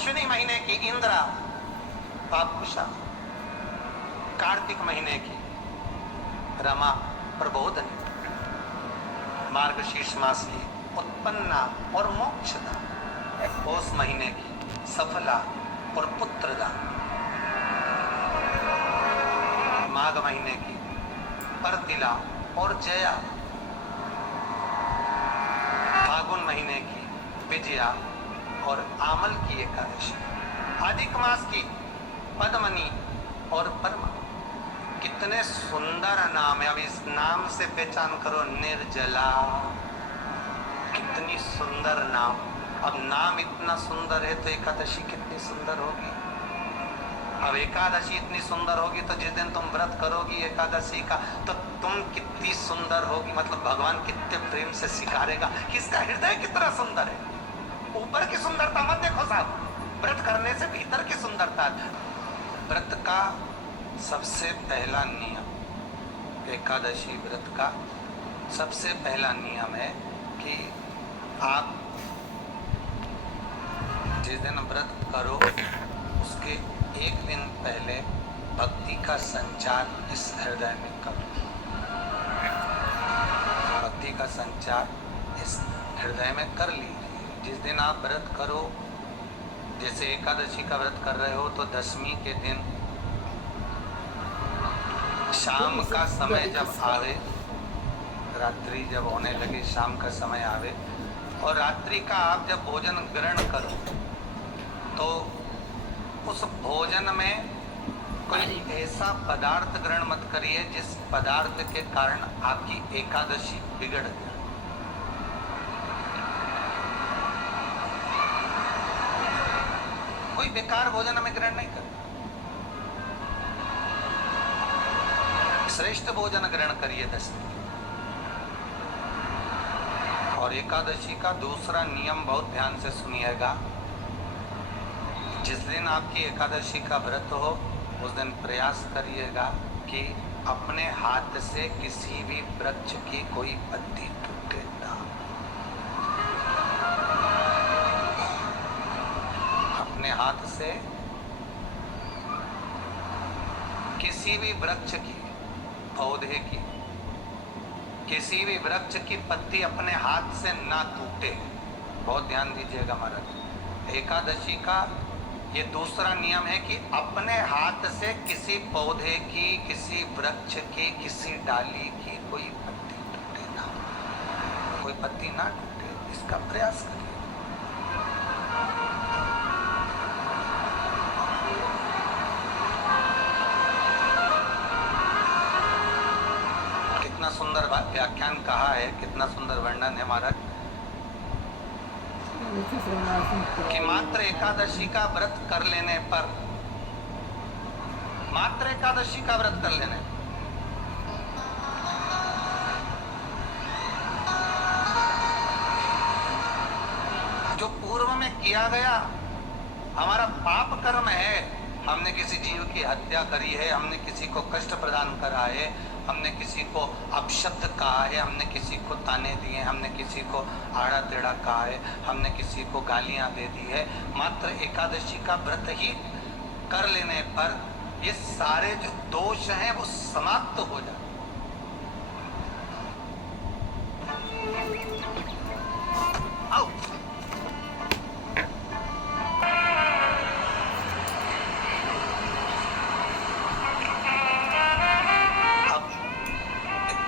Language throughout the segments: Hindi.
अश्विनी महीने की इंद्रा पापुषा, कार्तिक महीने की रमा प्रबोधनी, मार्गशीर्ष मास की उत्पन्ना और मोक्षदा, पौष महीने की सफला और पुत्रदा, माघ महीने की परतिला और जया, फागुन महीने की विजया और आमल की एकादशी, अधिक मास की पद्मनी और परमा। कितने सुंदर नाम है। अब इस नाम से पहचान करो, निर्जला, कितनी सुंदर नाम। अब नाम इतना सुंदर है तो एकादशी कितनी सुंदर होगी। अब एकादशी इतनी सुंदर होगी तो जिस दिन तुम व्रत करोगी एकादशी का तो तुम कितनी सुंदर होगी। मतलब भगवान कितने प्रेम से सिखारेगा कि इसका हृदय कितना सुंदर है। ऊपर की सुंदरता मत देखो साहब, व्रत करने से भीतर की सुंदरता। व्रत का सबसे पहला नियम, एकादशी व्रत का सबसे पहला नियम है कि आप जिस दिन व्रत करो उसके एक दिन पहले भक्ति का संचार इस हृदय में करो। भक्ति का संचार इस हृदय में कर लीजिए। जिस दिन आप व्रत करो, जैसे एकादशी का व्रत कर रहे हो तो दशमी के दिन शाम का समय जब आवे, रात्रि जब होने लगे, शाम का समय आवे और रात्रि का आप जब भोजन ग्रहण करो तो उस भोजन में कोई ऐसा पदार्थ ग्रहण मत करिए जिस पदार्थ के कारण आपकी एकादशी बिगड़ जाए। कोई बेकार भोजन में ग्रहण नहीं करना। श्रेष्ठ भोजन ग्रहण करिए दशमी। और एकादशी का दूसरा नियम बहुत ध्यान से सुनिएगा। जिस दिन आपकी एकादशी का व्रत हो उस दिन प्रयास करिएगा कि अपने हाथ से किसी भी वृक्ष की कोई पत्ती टूटे ना। अपने हाथ से किसी भी वृक्ष की, पौधे की, किसी भी वृक्ष की पत्ती अपने हाथ से ना टूटे। बहुत ध्यान दीजिएगा महाराज। एकादशी का ये दूसरा नियम है कि अपने हाथ से किसी पौधे की, किसी वृक्ष की, किसी डाली की कोई पत्ती टूटे ना, कोई पत्ती ना टूटे, इसका प्रयास करिए। कितना सुंदर व्याख्यान कहा है, कितना सुंदर वर्णन है महाराज कि मात्र एकादशी का व्रत कर लेने पर, मात्र एकादशी का व्रत कर लेने जो पूर्व में किया गया हमारा पाप कर्म है, हमने किसी जीव की हत्या करी है, हमने किसी को कष्ट प्रदान करा है, हमने किसी को अपशब्द कहा है, हमने किसी को ताने दिए, हमने किसी को आड़ा टेढ़ा कहा है, हमने किसी को गालियां दे दी है, मात्र एकादशी का व्रत ही कर लेने पर ये सारे जो दोष हैं वो समाप्त हो जाए। आओ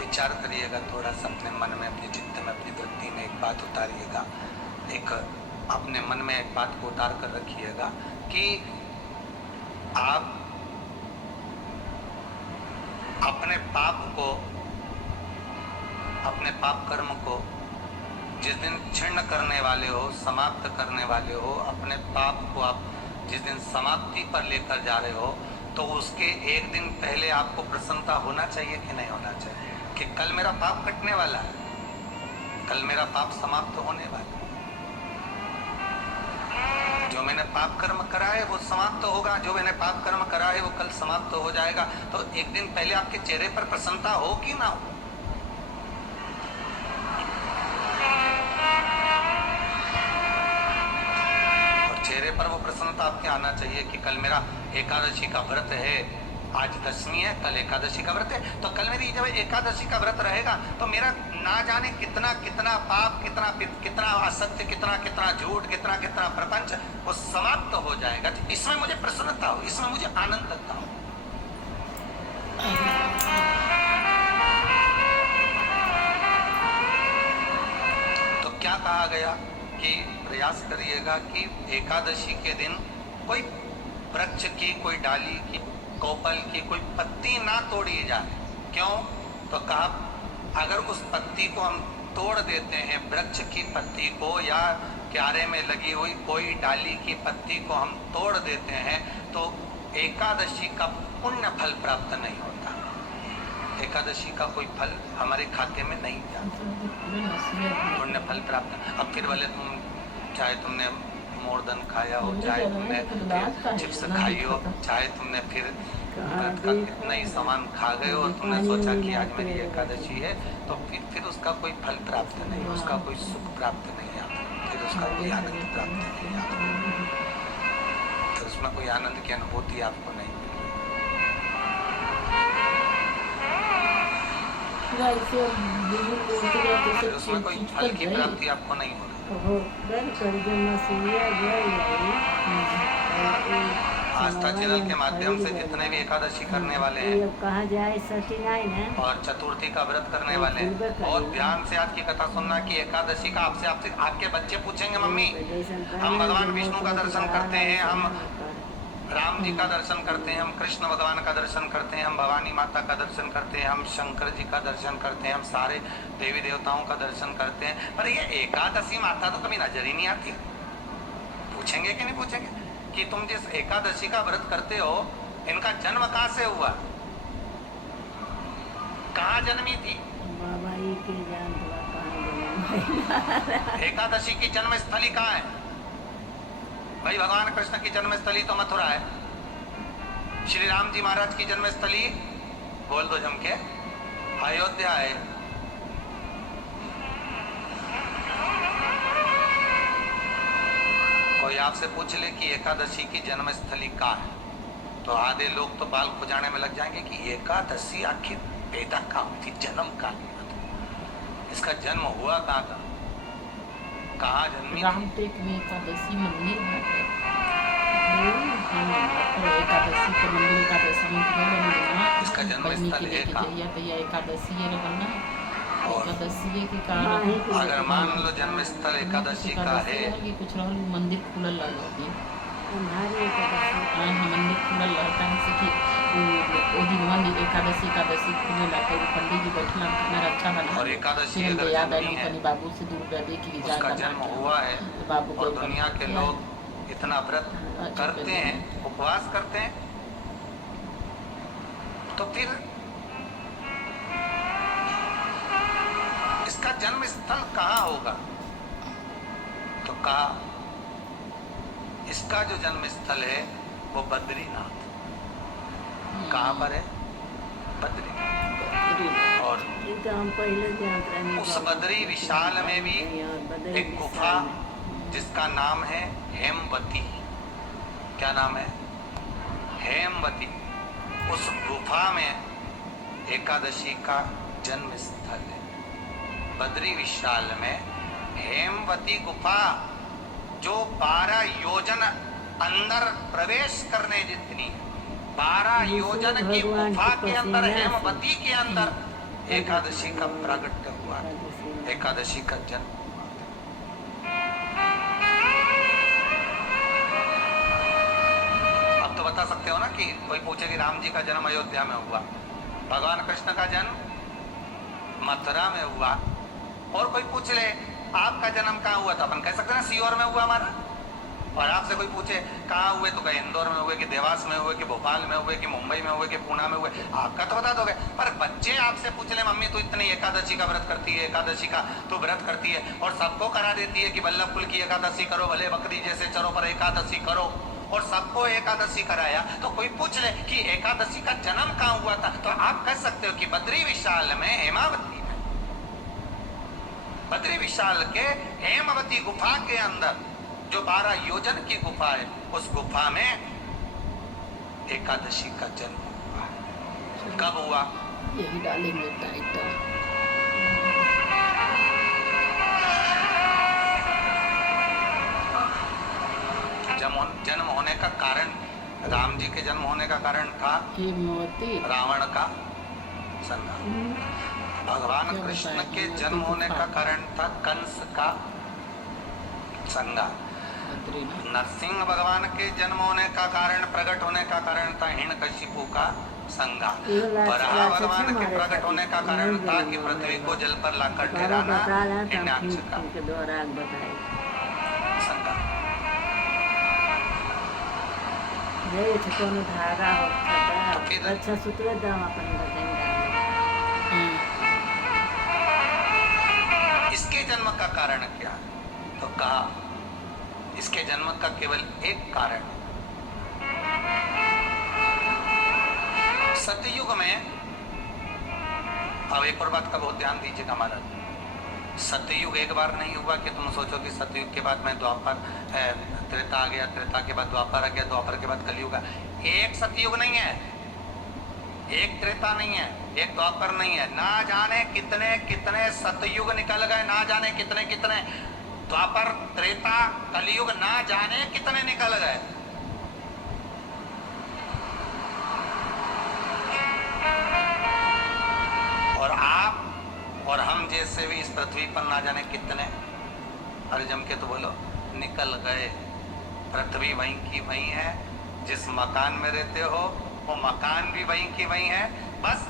विचार करिएगा थोड़ा सा अपने मन में, अपने चित्त में, अपनी वृत्ति में एक बात उतारिएगा। एक अपने मन में एक बात को उतार कर रखिएगा कि आप अपने पाप को, अपने पाप कर्म को जिस दिन छिन्न करने वाले हो, समाप्त करने वाले हो, अपने पाप को आप जिस दिन समाप्ति पर लेकर जा रहे हो तो उसके एक दिन पहले आपको प्रसन्नता होना चाहिए कि नहीं होना चाहिए कि कल मेरा पाप कटने वाला है, कल मेरा पाप समाप्त होने वाला है। जो मैंने पाप कर्म करा है वो समाप्त होगा, जो मैंने पाप कर्म करा है वो कल समाप्त हो जाएगा। तो एक दिन पहले आपके चेहरे पर प्रसन्नता हो कि ना हो? और चेहरे पर वो प्रसन्नता आपके आना चाहिए कि कल मेरा एकादशी का व्रत है, आज दशमी है, कल एकादशी का व्रत है, तो कल मेरी जब एकादशी का व्रत रहेगा तो मेरा ना जाने कितना कितना पाप, कितना कितना असत्य, कितना कितना झूठ, कितना कितना प्रपंच वो समाप्त हो जाएगा। इसमें मुझे प्रसन्नता हो, इसमें मुझे आनंदता हो। तो क्या कहा गया कि प्रयास करिएगा कि एकादशी के दिन कोई वृक्ष की, कोई डाली की, कोपल की कोई पत्ती ना तोड़ी जाए। क्यों? तो कहा अगर उस पत्ती को हम तोड़ देते हैं, वृक्ष की पत्ती को या क्यारे में लगी हुई कोई डाली की पत्ती को हम तोड़ देते हैं तो एकादशी का पुण्य फल प्राप्त नहीं होता, एकादशी का कोई फल हमारे खाते में नहीं जाता, पुण्य फल प्राप्त। अब फिर भले तुम चाहे तुमने मोरदन खाया हो, चाहे तुमने चिप्स खाई हो, चाहे तुमने फिर कितना ही सामान खा गए हो और तुमने सोचा कि आज मेरी एकादशी है, तो फिर उसका कोई फल प्राप्त नहीं, उसका कोई सुख प्राप्त नहीं आता, फिर उसका कोई आनंद प्राप्त नहीं आता, फिर उसमें कोई आनंद की अनुभूति आपको नहीं मिलेगी, फिर उसमें कोई फल की प्राप्ति आपको नहीं होगी। आस्था चैनल के माध्यम से जितने भी एकादशी करने वाले हैं, कहा जाए सत्यनारायण और चतुर्थी का व्रत करने वाले हैं, बहुत ध्यान से आज की कथा सुनना कि एकादशी का आपसे आपके बच्चे पूछेंगे, मम्मी हम भगवान विष्णु का दर्शन करते हैं, हम राम जी का दर्शन करते हैं, हम कृष्ण भगवान का दर्शन करते हैं, हम भवानी माता का दर्शन करते हैं, हम शंकर जी का दर्शन करते हैं, हम सारे देवी देवताओं का दर्शन करते हैं, पर ये एकादशी माता तो कभी नजर ही नहीं आती। पूछेंगे कि नहीं पूछेंगे कि तुम जिस एकादशी का व्रत करते हो इनका जन्म कहाँ से हुआ, कहाँ जन्मी थी? बाबा ही के जान कहाँ एकादशी की जन्म स्थली कहाँ है? भाई भगवान कृष्ण की जन्मस्थली तो मथुरा है, श्री राम जी महाराज की जन्मस्थली बोल दो जम के अयोध्या है। कोई आपसे पूछ ले कि एकादशी की जन्मस्थली कहाँ है, तो आधे लोग तो बाल खुजाने में लग जाएंगे कि एकादशी आखिर पैदा कहाँ थी, जन्म कहाँ, इसका जन्म हुआ कहाँ था, कहाँ जन्मी? रामटेक में एकादशी मंदिर है, एकादशी के मंदिर, एकादशी मंदिर इसका जन्म स्थल है कहाँ? एकादशी है बनना, एकादशी के कारण अगर मान लो जन्म स्थल एकादशी का है, ये कुछ रहल मंदिर खुलल रहती है, मंदिर खुलल रहता है से कि ओ दिन मंदिर एकादशी खुले लाते पंडित जी बैठना खाना अच्छा बना और एकादशी अगर याद जन्मी है, कनी बाबू से दूर दे की उसका जन्म हुआ है बाबू और दुनिया के लोग इतना व्रत करते हैं, उपवास करते हैं, तो फिर इसका जन्म स्थल कहाँ होगा? तो कहा इसका जो जन्म स्थल है वो बद्रीनाथ। कहाँ पर है? बद्रीनाथ। और उस बद्री विशाल में भी एक गुफा जिसका नाम है हेमवती। क्या नाम है? हेमवती। उस गुफा में एकादशी का जन्म स्थल है। बद्री विशाल में हेमवती गुफा जो 12 योजन अंदर प्रवेश करने जितनी, 12 योजन की गुफा के अंदर, हेमवती के अंदर एकादशी का प्रागट्य हुआ, एकादशी का जन्म। अब तो बता सकते हो ना कि कोई पूछे कि राम जी का जन्म अयोध्या में हुआ, भगवान कृष्ण का जन्म मथुरा में हुआ, और कोई पूछ ले आपका जन्म कहाँ हुआ, तो अपन कह सकते हैं सीहोर में हुआ हमारा। और आपसे कोई पूछे कहाँ हुए, तो कहीं इंदौर में हुए कि देवास में हुए कि भोपाल में हुए कि मुंबई में हुए कि पुणे में हुए, आपका तो बता दोगे। पर बच्चे आपसे पूछ ले मम्मी तू इतनी एकादशी का व्रत करती है, एकादशी का तू व्रत करती है और सबको करा देती है कि वल्लभ कुल की एकादशी करो, भले बकरी जैसे चरो पर एकादशी करो, और सबको एकादशी कराया, तो कोई पूछ ले कि एकादशी का जन्म कहाँ हुआ था, तो आप कह सकते हो कि बद्री विशाल में, हेमावती में, बद्री विशाल के हेमवती गुफा के अंदर जो 12 योजन की गुफा है, उस गुफा में एकादशी का जन्म हुआ। कब हुआ? यही डालेंगे टाइटल। जन्म होने का कारण, राम जी के जन्म होने का कारण था हेमवती रावण का संहार। भगवान क्या कृष्ण बताया? के हेमवती जन्म होने गुफा। का कारण था कंस का संहार। बद्रीनाथ। नरसिंह भगवान के जन्म होने का कारण, प्रकट होने का कारण था हिरण्यकशिपु का संहार। वराह भगवान के प्रकट होने का कारण था कि पृथ्वी को जल पर लाकर ठहराना हिरण्याक्ष का संहार। धागा तो फिर अच्छा सूत्र दाम अपन बताएंगे। इसके जन्म का कारण क्या? तो कहा इसके जन्म का केवल एक कारण, सतयुग में, अब एक और बात का बहुत ध्यान दीजिएगा महाराज, सतयुग एक बार नहीं हुआ कि तुम सोचो कि सतयुग के बाद में द्वापर त्रेता आ गया, त्रेता के बाद द्वापर आ गया, द्वापर के बाद कलयुग। एक सतयुग नहीं है, एक त्रेता नहीं है, एक द्वापर नहीं है। ना जाने कितने कितने सतयुग निकल गए, ना जाने कितने कितने द्वापर, त्रेता, कलयुग, ना जाने कितने निकल गए। और आप और हम जैसे भी इस पृथ्वी पर ना जाने कितने, अरे जम के तो बोलो, निकल गए। पृथ्वी वहीं की वहीं है, जिस मकान में रहते हो वो मकान भी वहीं की वहीं है। बस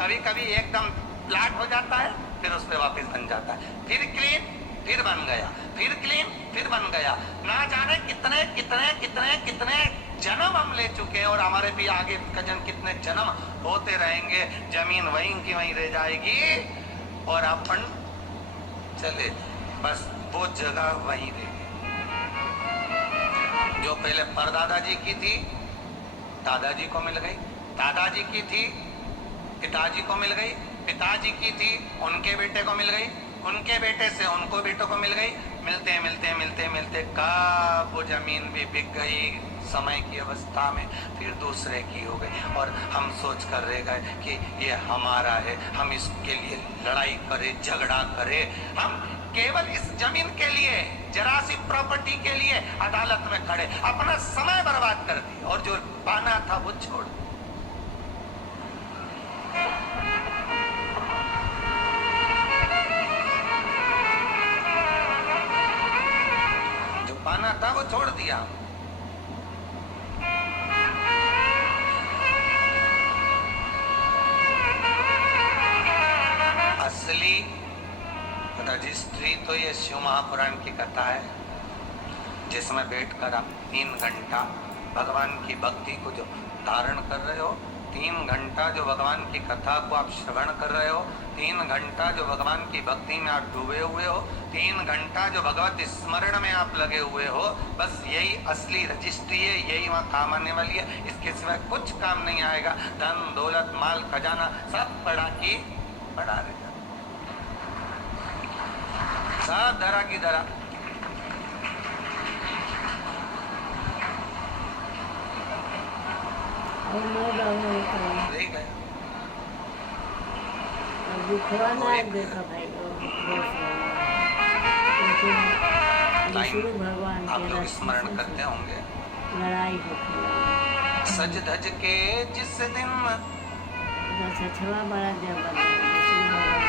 कभी कभी एकदम फ्लैट हो जाता है, फिर उस पर वापस बन जाता है, फिर क्लीन, फिर बन गया, फिर क्लीन, फिर बन गया। ना जाने कितने कितने कितने कितने जन्म हम ले चुके हैं, और हमारे भी आगे का जन्म कितने जन्म होते रहेंगे। जमीन वहीं की वहीं रह जाएगी और अपन चले, बस वो जगह वहीं रहेगी जो पहले परदादाजी की थी, दादाजी को मिल गई, दादाजी की थी, पिताजी को मिल गई, पिताजी की थी, उनके बेटे को मिल गई, उनके बेटे से उनको बेटों को मिल गई। मिलते मिलते मिलते मिलते कब वो जमीन भी बिक गई समय की अवस्था में, फिर दूसरे की हो गई, और हम सोच कर रह गए कि ये हमारा है, हम इसके लिए लड़ाई करें, झगड़ा करें। हम केवल इस जमीन के लिए, जरा सी प्रॉपर्टी के लिए अदालत में खड़े, अपना समय बर्बाद कर दिया, और जो पाना था वो छोड़ दिया। जो पाना था वो छोड़ दिया। असली रजिस्ट्री तो ये शिव महापुराण की कथा है, जिसमें बैठकर आप 3 घंटा भगवान की भक्ति को जो धारण कर रहे हो, 3 घंटा जो भगवान की कथा को आप श्रवण कर रहे हो, 3 घंटा जो भगवान की भक्ति में आप डूबे हुए हो, 3 घंटा जो भगवत स्मरण में आप लगे हुए हो, बस यही असली रजिस्ट्री है, यही वहाँ काम आने वाली है। इसके सिवाय कुछ काम नहीं आएगा। धन दौलत माल खजाना सब पड़ा की पड़ा रहेगा, सब धरा की धरा। और मैं बाबू ले गए। दुखवा ना देखा भाई, विष्णु भगवान आप के लोग स्मरण करते होंगे, लड़ाई होती सज धज के जिस दिन छछवा बड़ा जब बना विष्णु भगवान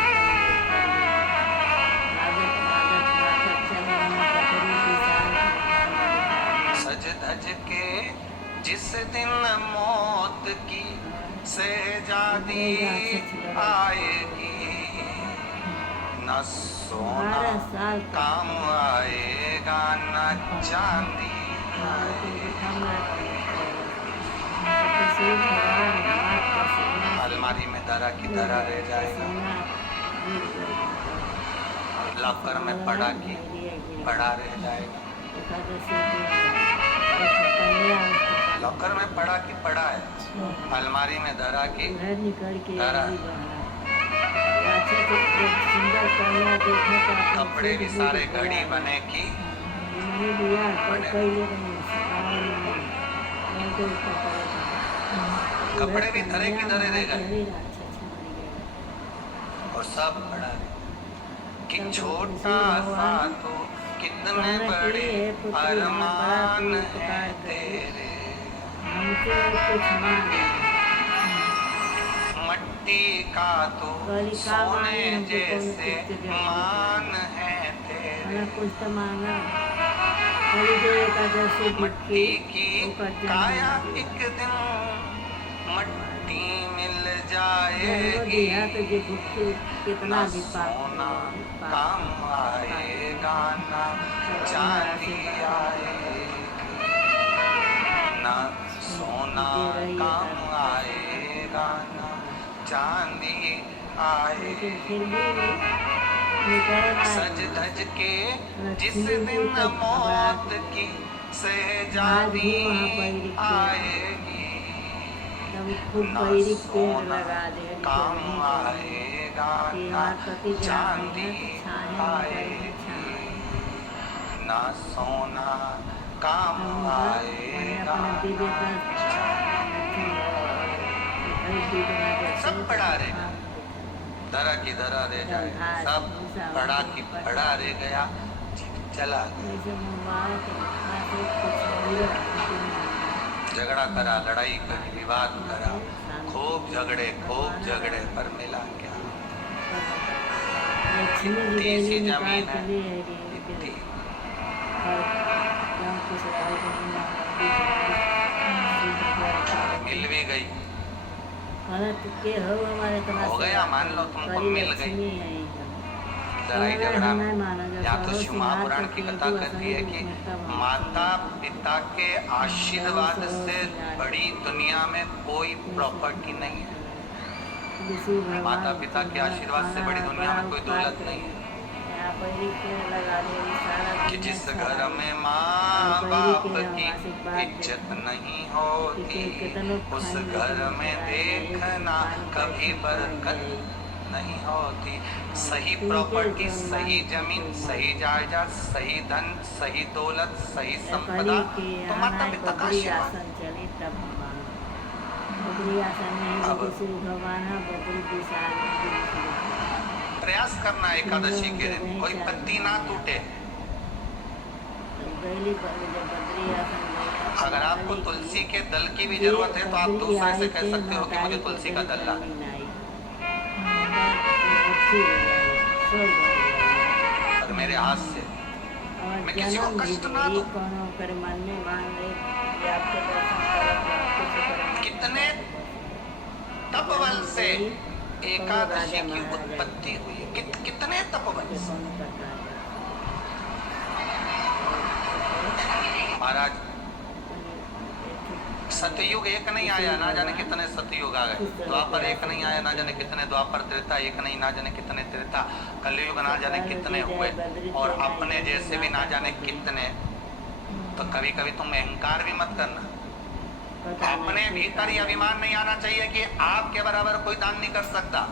सज धज के जिस दिन मौत की शहजादी आएगी, न सोना काम आएगा न चांदी अलमारी में धरा की धरा रह जाएगा, लॉकर में पड़ा की पड़ा रह जाएगा। लॉकर में पड़ा की पड़ा है, अलमारी में धरा की धरा। कपड़े भी सारे घड़ी बने की मैंने दिया तो पहले नहीं सकाल में मैं तो उसका करे था कपड़े भी धरे की धरे रह गए अच्छा अच्छा मर गया और सब बड़ा रहे कि छोटा सा तो कितने बड़े अरमान है तेरे हमसे कुछ मांगे मट्टी का तो सोने जैसे मान है तेरे मैंने कुछ तो मांगा कभी जो एकादशी मट्टी की काया एक दिन मट्टी मिल जाएगी दिया तो जो भूखे कितना ना भी सोना काम आएगा ना चांदी आएगी ना सोना काम आएगा ना चांदी लेकिन आएगी फिर भी निकलना सज धज के जिस दिन मौत की सहजादी आएगी तब खूब ना पैरी पेड़ सोना लगा दे काम आएगा ना चांदी आएगी ना सोना काम आएगा सब पड़ा रहेगा धरा की धरा रह जाए सब बड़ा की बड़ा रह गया चला झगड़ा करा लड़ाई करी विवाद करा खूब झगड़े पर मिला क्या इतनी सी जमीन है इतनी मिल भी गई हो गया मान लो तुमको मिल गई लड़ाई झगड़ा में या तो शिव महापुराण की कथा कहती है कि माता पिता के आशीर्वाद से बड़ी दुनिया में कोई प्रॉपर्टी नहीं है माता पिता के आशीर्वाद से बड़ी दुनिया में कोई दौलत नहीं है कि जिस घर में माँ बाप की इज्जत नहीं होती उस घर में देखना कभी बरकत नहीं होती सही प्रॉपर्टी सही जमीन सही जायदाद सही धन सही दौलत सही संपदा तो माता पिता का आशीर्वाद प्रयास करना एकादशी के दिन कोई पत्ती ना टूटे अगर आपको तुलसी के दल की भी जरूरत है तो आप दूसरे से कह सकते हो कि मुझे तुलसी का दल ला और मेरे हाथ से मैं किसी को कष्ट ना दूं कितने तपबल से एकादशी की उत्पत्ति हुई कितने तपबल से महाराज सतयुग एक नहीं आया ना जाने कितने सतयुग आ गए द्वापर एक नहीं आया ना जाने कितने द्वापर त्रेता एक नहीं ना जाने कितने त्रेता कलयुग ना जाने कितने हुए और अपने जैसे भी ना जाने कितने तो कभी कभी तुम अहंकार भी मत करना अपने भीतर ये अभिमान नहीं आना चाहिए कि आपके बराबर कोई दान नहीं कर सकता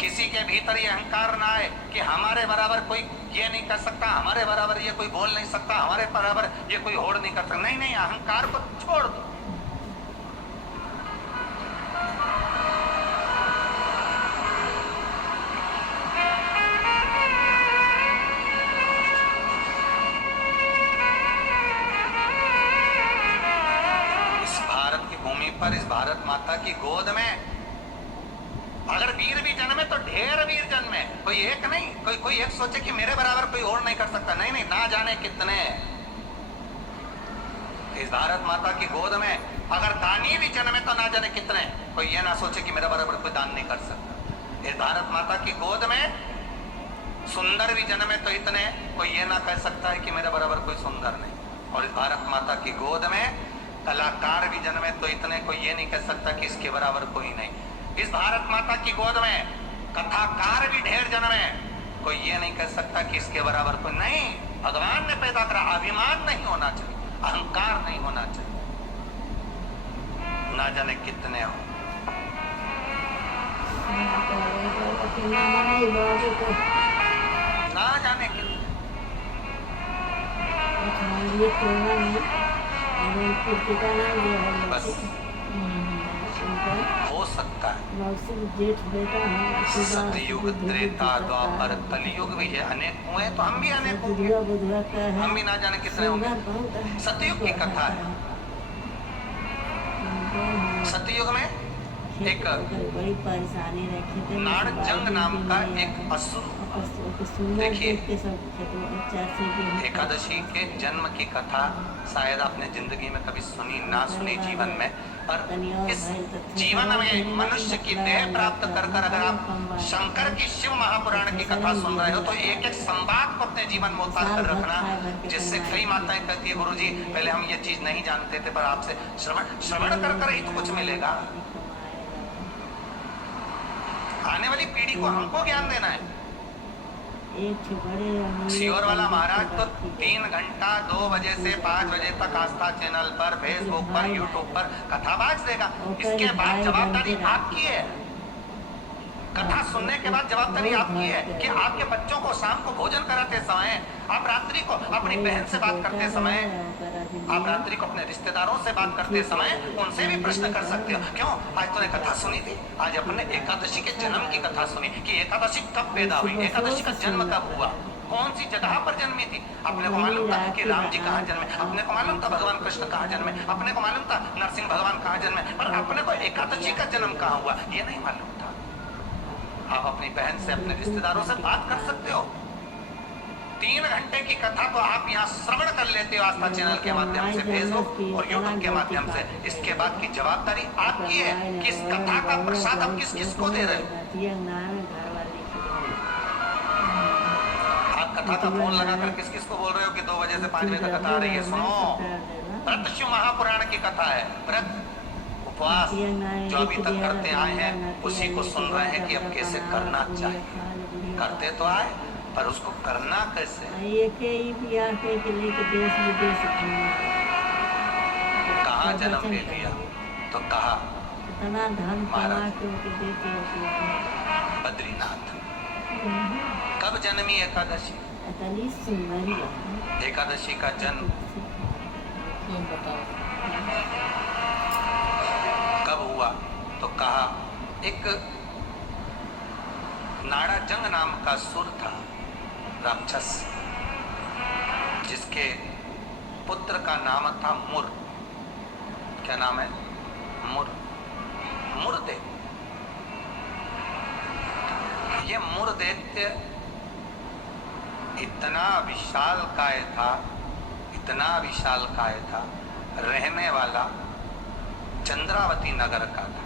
किसी के भीतर ये अहंकार ना आए कि हमारे बराबर कोई ये नहीं कर सकता हमारे बराबर ये कोई बोल नहीं सकता हमारे बराबर ये कोई होड़ नहीं कर सकता नहीं नहीं अहंकार को छोड़ दो इस भारत की भूमि पर इस भारत माता की गोद में अगर वीर भी जन्मे तो ढेर वीर जन्मे कोई एक नहीं कोई एक सोचे कि मेरे बराबर कोई और नहीं कर सकता नहीं नहीं ना जाने कितने इस भारत माता की गोद में अगर दानी भी जन्मे तो ना जाने कितने कोई ये ना सोचे कि मेरे बराबर कोई दान नहीं कर सकता इस भारत माता की गोद में सुंदर भी जन्मे तो इतने कोई ये ना कह सकता है कि मेरे बराबर कोई सुंदर नहीं और इस भारत माता की गोद में कलाकार भी जन्मे तो इतने कोई ये नहीं कह सकता कि इसके बराबर कोई नहीं इस भारत माता की गोद में कथाकार भी ढेर जन्मे कोई ये नहीं कह सकता कि इसके बराबर कोई नहीं भगवान ने पैदा करा अभिमान नहीं होना चाहिए अहंकार नहीं होना चाहिए ना जाने कितने हो ना जाने कितने ये कोरोना में और पुस्तिका नाम जो है बस उनका हो सकता है मौसी जेठ बेटा है सतयुग त्रेता द्वापर कलयुग भी है, अनेक हुए तो हम भी अनेक होंगे, बुधवा बुधवा का है हम भी ना जाने कितने होंगे। बहुत सतयुग की कथा है। सतयुग में एक बड़ी परेशानी रखी नाड़जंग नाम का एक असुर, देखिए एकादशी के जन्म की कथा शायद आपने जिंदगी में कभी सुनी ना सुनी जीवन में, पर इस जीवन में मनुष्य की देह प्राप्त कर कर अगर आप शंकर की शिव महापुराण की कथा सुन रहे हो तो एक एक संवाद को अपने जीवन में उतार कर रखना, जिससे कई माताएं कहती है गुरुजी पहले हम ये चीज नहीं जानते थे पर आपसे श्रवण कर कर ही तो कुछ मिलेगा। आने वाली पीढ़ी को हमको ज्ञान देना है। सियोर वाला महाराज तो 3 घंटा 2 बजे से 5 बजे तक आस्था चैनल पर, फेसबुक पर, यूट्यूब पर कथा बाज देगा। इसके बाद जवाबदारी आपकी है। कथा सुनने के बाद जवाबदारी आपकी है कि आपके बच्चों को शाम को भोजन कराते समय, आप रात्रि को अपनी बहन से बात करते समय, आप रात्रि को अपने रिश्तेदारों से बात करते समय उनसे भी प्रश्न कर सकते हो, क्यों आज तूने कथा सुनी थी, आज अपने एकादशी के जन्म की कथा सुनी कि एकादशी कब पैदा हुई, एकादशी का जन्म कब हुआ, कौन सी जगह पर जन्मी थी। अपने को मालूम था कि राम जी कहाँ जन्मे, अपने को मालूम था भगवान कृष्ण कहाँ जन्मे, अपने को मालूम था नरसिंह भगवान कहाँ जन्मे, पर अपने को एकादशी का जन्म कहाँ हुआ ये नहीं मालूम था। आप अपनी बहन से, अपने रिश्तेदारों से बात कर सकते हो। 3 घंटे की कथा तो आप यहाँ श्रवण कर लेते हो आस्था चैनल के माध्यम से, फेसबुक और यूट्यूब के माध्यम से। इसके बाद की जवाबदारी आपकी है कि इस कथा का प्रसाद आप किस किस को दे रहे हो। आप कथा का फोन लगाकर किस किस को बोल रहे हो कि 2 बजे से 5 बजे तक कथा आ रही है। सुनो, व्रत शिव महापुराण की कथा है। व्रत उपवास जो अभी तक करते आए हैं उसी को सुन रहे हैं कि अब कैसे करना चाहिए। करते तो आए पर उसको करना कैसे। कहाँ जन्म ले लिया तो कहा महाराज बद्रीनाथ। कब जन्मी एकादशी? एकादशी का जन्म कब हुआ तो कहा एक नाड़ाजंग नाम का सुर था, राक्षस, जिसके पुत्र का नाम था मुर। क्या नाम है? मुर। मुरदे। ये मुरदैत्य इतना विशालकाय था, इतना विशालकाय था, रहने वाला चंद्रावती नगर का था।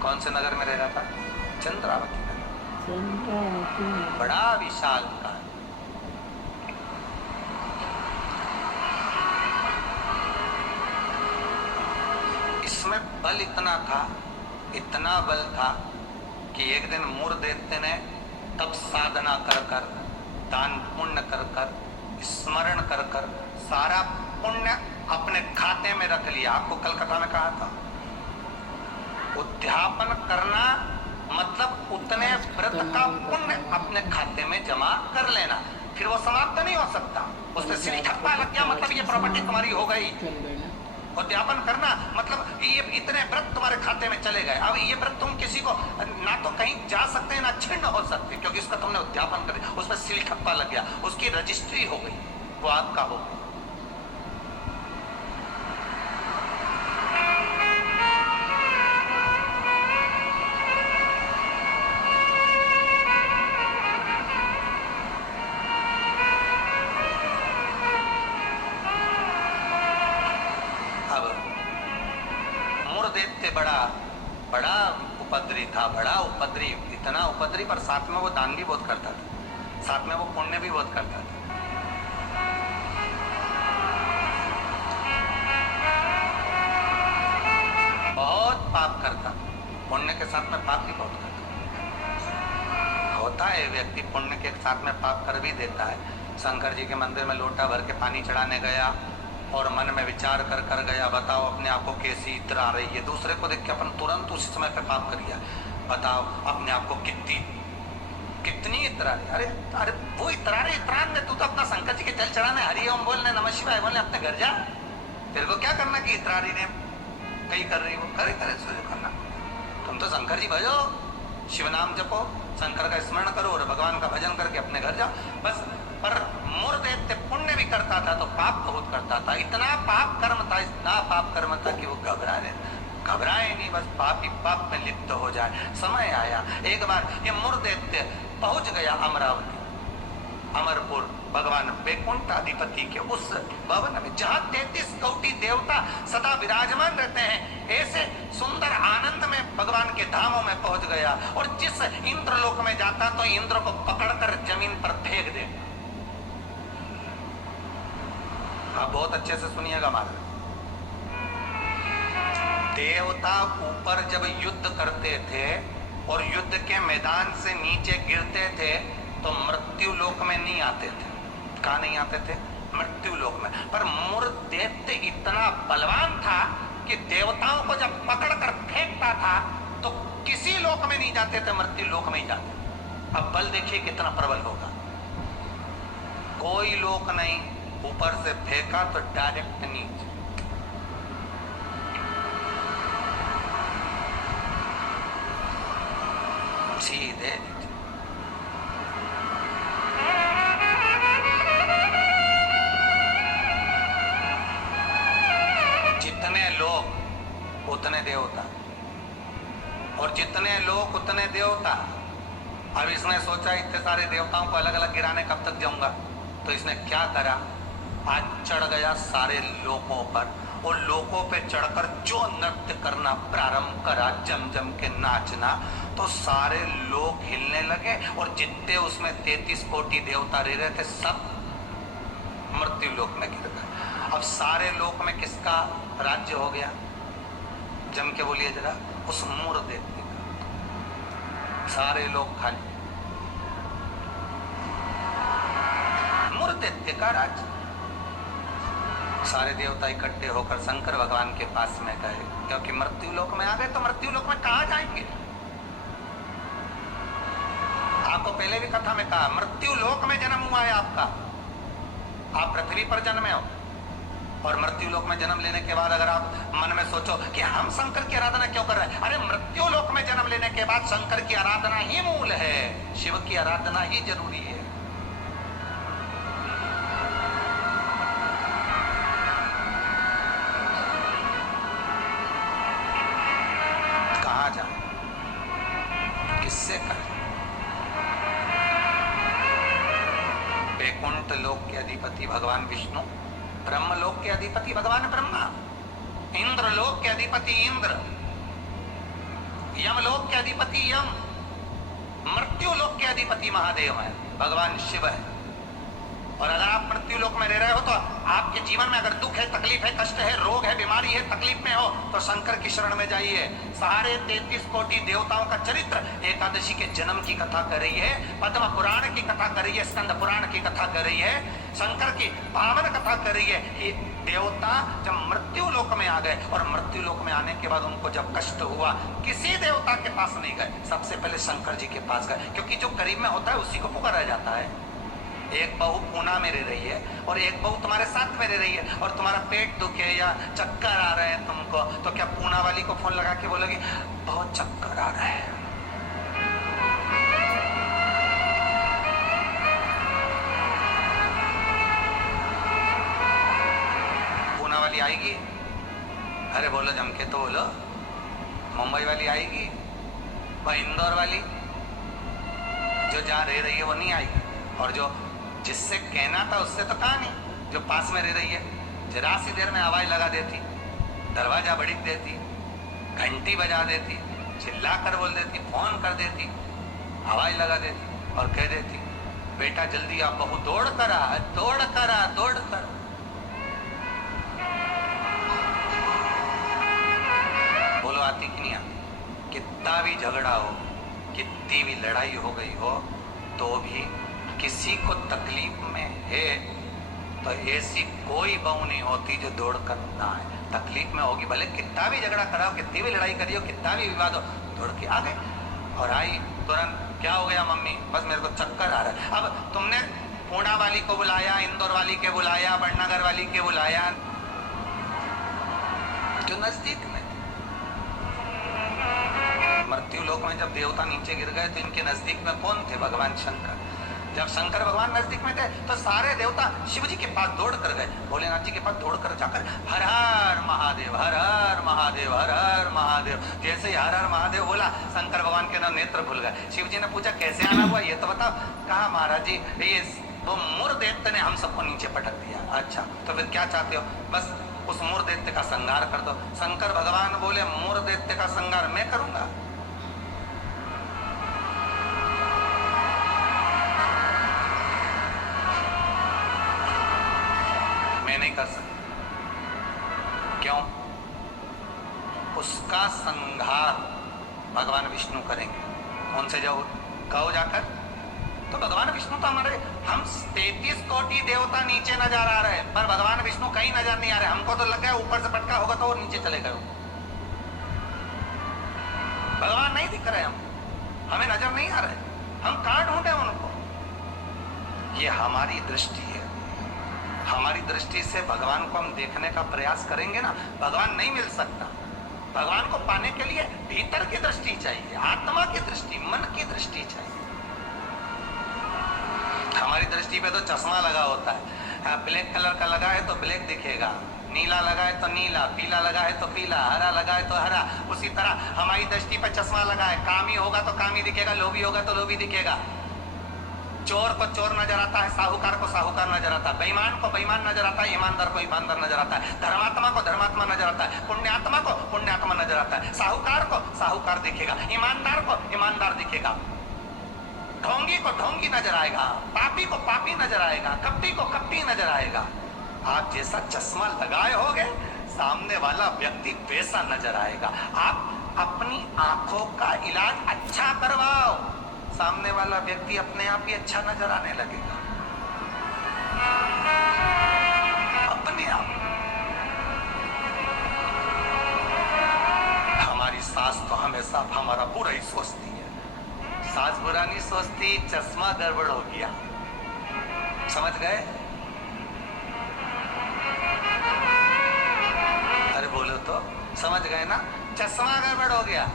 कौन से नगर में रह रहा था? चंद्रावती नगर। बड़ा विशाल का। इसमें बल इतना था, इतना बल था कि एक दिन मुरदैत्य ने तप साधना कर कर, दान पुण्य कर कर, स्मरण कर कर सारा पुण्य अपने खाते में रख लिया। आपको कलकत्ता में कहा था उद्यापन करना मतलब उतने व्रत का पुण्य अपने खाते में जमा कर लेना, फिर वो समाप्त नहीं हो सकता। उस पर सिरी ठप्पा लग गया मतलब ये प्रॉपर्टी तुम्हारी हो गई। उद्यापन करना मतलब ये इतने व्रत तुम्हारे खाते में चले गए। अब ये व्रत तुम किसी को ना तो कहीं जा सकते हैं ना छिन्न हो सकते, क्योंकि उसका तुमने उद्यापन कर दिया। उस पर सिरी ठप्पा लग गया, उसकी रजिस्ट्री हो गई, वो आपका हो गया। बड़ा उपद्री था, बड़ा उपद्री, इतना उपद्री, पर साथ में वो दान भी बहुत करता था, साथ में वो पुण्य भी बहुत करता था। बहुत पाप करता, पुण्य के साथ में पाप भी बहुत करता। होता है व्यक्ति पुण्य के साथ में पाप कर भी देता है। शंकर जी के मंदिर में लोटा भर के पानी चढ़ाने गया और मन में विचार कर कर गया, बताओ अपने आप को कैसी इत्र आ रही है। दूसरे को देख के अपन तुरंत उसी समय पे पाप कर गया। बताओ अपने आप को कितनी कितनी इतरारे, अरे अरे वो इतरारे इतरान में तू तो अपना शंकर जी के जल चढ़ाने, हरि ओम बोलने, नमः शिवाय बोलने अपने घर जा। तेरे को क्या करना कि इतरारी ने कहीं कर रही हो, करे करे सूर्य करना। तुम तो शंकर जी भजो, शिव नाम जपो, शंकर का स्मरण करो और भगवान का भजन करके अपने घर जाओ बस। पर मुरदैत्य पुण्य भी करता था तो पाप बहुत करता था, इतना पाप कर्म था, इतना पाप कर्म था कि वो घबराए नहीं, बस पाप ही पाप में लिप्त हो जाए। समय आया, एक बार ये मुरदैत्य पहुंच गया अमरावती, अमरपुर, भगवान वैकुंठाधिपति के उस भवन में जहां 33 कोटि देवता सदा विराजमान रहते हैं। ऐसे सुंदर आनंद में भगवान के धामों में पहुंच गया और जिस इंद्रलोक में जाता तो इंद्र को पकड़कर जमीन पर फेंक दे। आप बहुत अच्छे से सुनिएगा महाराज, देवता ऊपर जब युद्ध करते थे और युद्ध के मैदान से नीचे गिरते थे तो मृत्यु लोक में नहीं आते थे। कहाँ नहीं आते थे? मृत्यु लोक में। पर मुरदैत्य इतना बलवान था कि देवताओं को जब पकड़कर फेंकता था तो किसी लोक में नहीं जाते थे, मृत्यु लोक में ही जाते। अब बल देखिए कितना प्रबल होगा, कोई लोक नहीं, ऊपर से फेंका तो डायरेक्ट नीचे। सीधे जितने लोग उतने देवता, और जितने लोग उतने देवता। अब इसने सोचा इतने सारे देवताओं को अलग अलग गिराने कब तक जाऊंगा, तो इसने क्या करा, आज चढ़ गया सारे लोकों पर और लोकों पे चढ़कर जो नृत्य करना प्रारंभ करा, जम जम के नाचना, तो सारे लोग हिलने लगे और जितने उसमें 33 कोटि देवता रह रहे थे सब मृत्यु लोक में गिर गए। अब सारे लोक में किसका राज्य हो गया? जम के बोलिए जरा, उस मुरदैत्य का। सारे लोग खाली, मुरदैत्य का राज्य। सारे देवता इकट्ठे होकर शंकर भगवान के पास में गए, क्योंकि मृत्यु लोक में आ गए तो मृत्यु लोक में कहां जाएंगे? आपको पहले भी कथा में कहा, मृत्यु लोक में जन्म हुआ है आपका, आप पृथ्वी पर जन्मे हो। और मृत्यु लोक में जन्म लेने के बाद अगर आप मन में सोचो कि हम शंकर की आराधना क्यों कर रहे हैं, अरे मृत्यु लोक में जन्म लेने के बाद शंकर की आराधना ही मूल है, शिव की आराधना ही जरूरी है। कहां जाए, किससे करें? वैकुंठ लोक के अधिपति भगवान विष्णु, ब्रह्म लोक के अधिपति भगवान ब्रह्मा, इंद्र लोक के अधिपति इंद्र, यम लोक के अधिपति यम, मृत्यु लोक के अधिपति महादेव है, भगवान शिव है। और अगर आप मृत्यु लोक में रह रहे हो तो आपके जीवन में अगर दुख है, तकलीफ है, कष्ट है, रोग है, बीमारी है, तकलीफ में हो तो शंकर की शरण में जाइए। सारे 33 कोटि देवताओं का चरित्र एकादशी के जन्म की कथा कर रही है, पद्म पुराण की कथा कर रही है, स्कंद पुराण की कथा कर रही है, शंकर की पावन कथा कर रही है कि देवता जब मृत्यु लोक में आ गए और मृत्यु लोक में आने के बाद उनको जब कष्ट हुआ, किसी देवता के पास नहीं गए, सबसे पहले शंकर जी के पास गए, क्योंकि जो करीब में होता है उसी को पुकारा जाता है। एक बहू पूना में रह रही है और एक बहू तुम्हारे साथ में रह रही है और तुम्हारा पेट दुखे या चक्कर आ रहे हैं तुमको, तो क्या पूना वाली को फोन लगा के बोलोगी बहुत चक्कर आ रहा है? पूना वाली आएगी? अरे बोलो जम के तो बोलो। मुंबई वाली आएगी? वह इंदौर वाली जो जहाँ रह रही है वो नहीं आएगी, और जो जिससे कहना था उससे तो कहा नहीं, जो पास में रह रही है जरा सी देर में आवाज लगा देती, दरवाजा बड़ी देती, घंटी बजा देती, चिल्ला कर बोल देती, फोन कर देती, आवाज लगा देती और कह देती बेटा जल्दी आप बहू दौड़ कर आ, दौड़ कर आ, दौड़ कर। बोलो आती कि नहीं आती? कितना भी झगड़ा हो, कितनी भी लड़ाई हो गई हो, तो भी किसी को तकलीफ में है तो ऐसी कोई बहू नहीं होती जो दौड़ कर ना आए। तकलीफ में होगी, भले कितना भी झगड़ा कराओ, कितनी भी लड़ाई करियो, कितना भी विवाद हो, दौड़ के आ गए और आई तुरंत क्या हो गया मम्मी? बस मेरे को चक्कर आ रहा है। अब तुमने पूना वाली को बुलाया, इंदौर वाली के बुलाया, बड़नगर वाली के बुलाया, जो नजदीक में। मृत्यु लोक में जब देवता नीचे गिर गए तो इनके नजदीक में कौन थे? भगवान शंकर। जब शंकर भगवान नजदीक में थे तो सारे देवता शिव जी के पास दौड़ कर गए, भोलेनाथ जी के पास दौड़ कर जाकर हर हर महादेव, हर हर महादेव, हर हर महादेव। जैसे ही हर हर महादेव बोला, शंकर भगवान के ना नेत्र खुल गए। शिव जी ने पूछा कैसे आना हुआ, ये तो बताओ। कहा महाराज जी ये वो मुर दैत्य ने हम सबको नीचे पटक दिया। अच्छा तो फिर क्या चाहते हो? बस उस मुर दैत्य का संहार कर दो। शंकर भगवान बोले मुर दैत्य का संहार मैं करूंगा? मैं नहीं कर सकता। क्यों? उसका संहार भगवान विष्णु करेंगे। कौन से जाओ कहो जाकर? तो भगवान विष्णु तो हमारे, हम 33 कोटि देवता नीचे नजर आ रहे हैं पर भगवान विष्णु कहीं नजर नहीं आ रहे। हमको तो लग गया ऊपर से पटका होगा तो वो नीचे चले गए। भगवान नहीं दिख रहे, हम हमें नजर नहीं आ रहे, हम कहां ढूंढे उनको? ये हमारी दृष्टि है। हमारी दृष्टि से भगवान को हम देखने का प्रयास करेंगे ना, भगवान नहीं मिल सकता। भगवान को पाने के लिए भीतर की दृष्टि चाहिए, आत्मा की दृष्टि, मन की दृष्टि चाहिए। हमारी दृष्टि पे तो चश्मा लगा होता है, ब्लैक कलर का लगा है तो ब्लैक दिखेगा, नीला लगा है तो नीला, पीला लगा है तो पीला, हरा लगा है तो हरा। उसी तरह हमारी दृष्टि पे चश्मा लगा है, कामी होगा तो कामी दिखेगा, लोभी होगा तो लोभी दिखेगा। चोर को चोर नजर आता है, साहूकार को साहूकार नजर आता है, बेईमान को बेईमान नजर आता है, ईमानदार को ईमानदार नजर आता है, धर्मात्मा को धर्मात्मा नजर आता है, पुण्यात्मा को पुण्यात्मा नजर आता है। साहूकार को साहूकार दिखेगा, ईमानदार को ईमानदार दिखेगा, ढोंगी को ढोंगी नजर आएगा, पापी को पापी नजर आएगा, कपटी को कपटी नजर आएगा। आप जैसा चश्मा लगाए होगे सामने वाला व्यक्ति वैसा नजर आएगा। आप अपनी आंखों का इलाज अच्छा करवाओ, सामने वाला व्यक्ति अपने आप ही अच्छा नजर आने लगेगा अपने आप। हमारी सास तो हमेशा हमारा बुरा ही सोचती है। सास बुरा नहीं सोचती, चश्मा गड़बड़ हो गया। समझ गए? अरे बोलो तो, समझ गए ना? चश्मा गड़बड़ हो गया